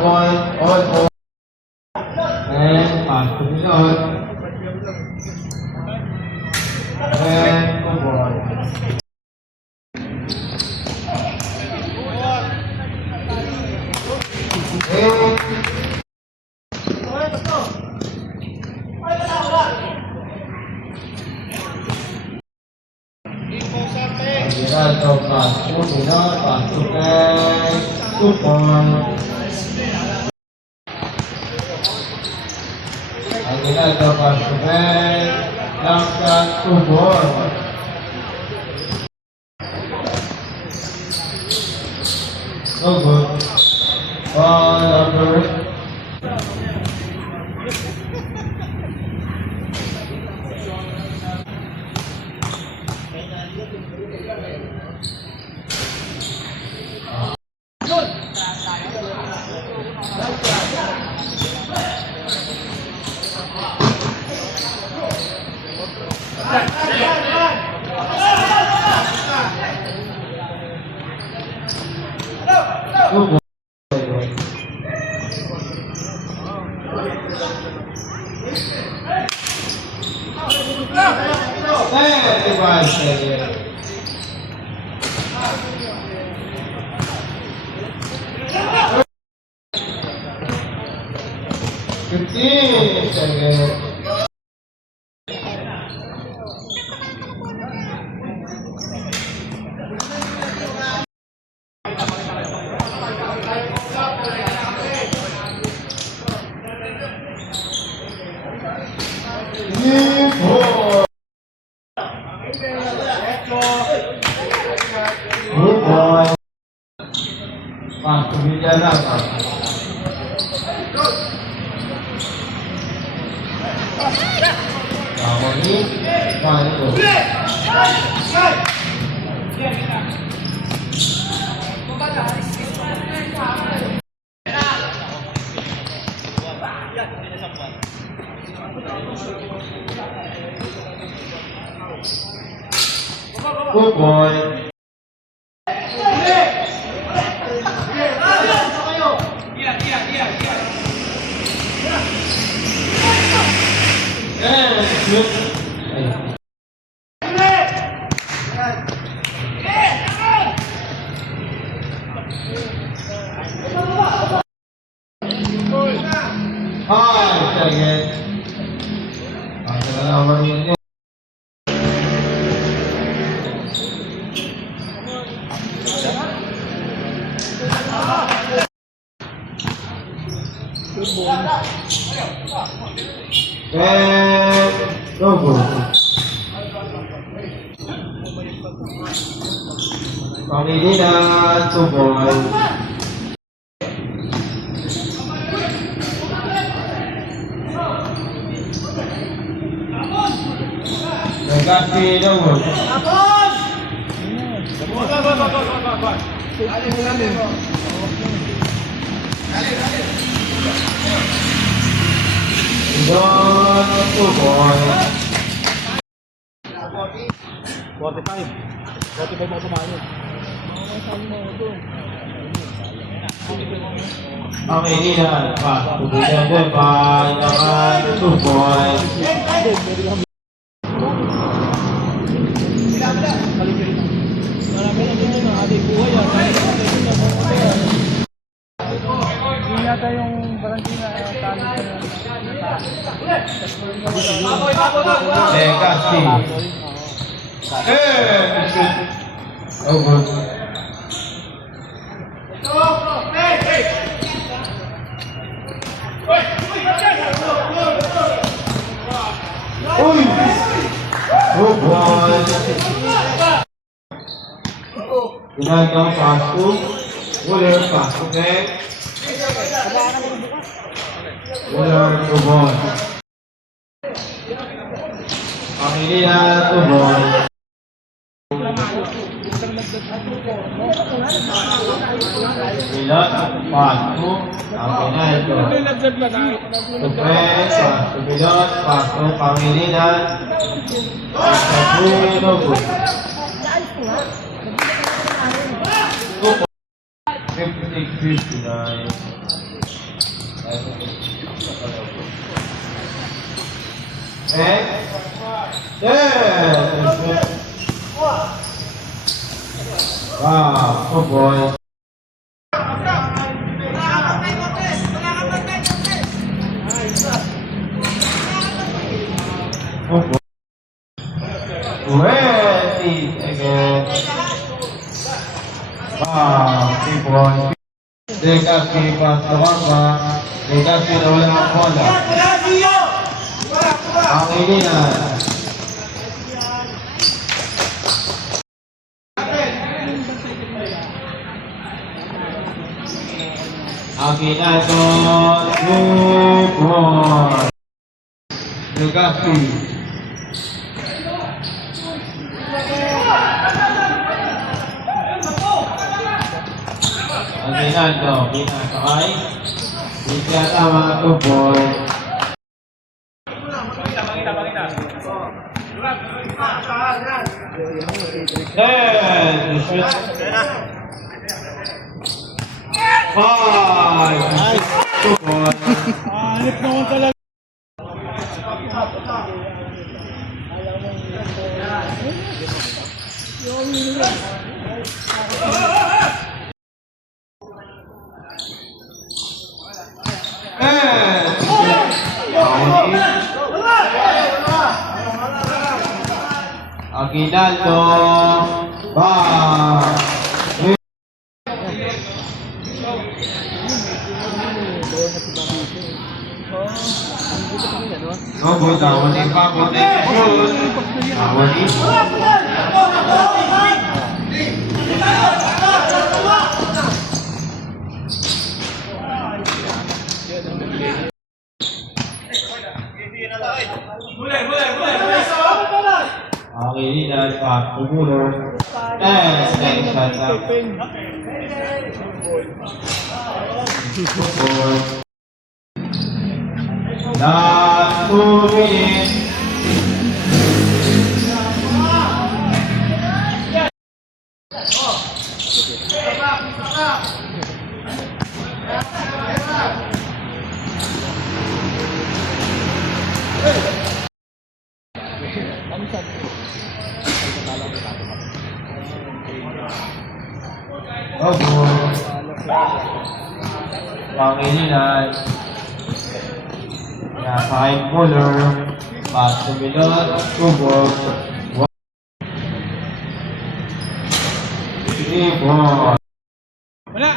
point, all point. And pass to Milot. And good ball. Tirado pass to Milot, pass to Frank, good ball. Tirado pass to Frank, long shot, good ball. No good. Ball number. Good boy. Pass to Villanova. Ini, nah itu. Good boy. Pangilinan, Tuboy. Negasi Dawud. Don Tuboy. 45 ako tumayo. Okay, Nina. Pagkubigan din ba naman Tuboy. Marami na dito ng ating buhay. Hindi yata yung barangay na talo sa kasi. Oh, good. Uy! Good boy. Ginagawa paso. Wala paso, okay? Wala tubon. Pangilinan tubon. Milot, paso. Okay na ito. Tupres, paso. Milot, paso. Pangilinan. Paso, tubon. 56-59. Wow, good boy. Good boy. Ready again. Wow, good boy. Dikasih pas lama, dikasih oleh bola. Ang ini Akinado Lubon Legasi Akinado pinasakay Bisa tama Lubon Hanip naman talaga. Aguinaldo va. Oh, buta, wali pa, buti. Wali. Ini dari Pak Gubernur. Dari sana. Dan Turin. Oh, Pangilinan. Nakain Muller. Pagsuminod. Kubog. Ibon. Wala.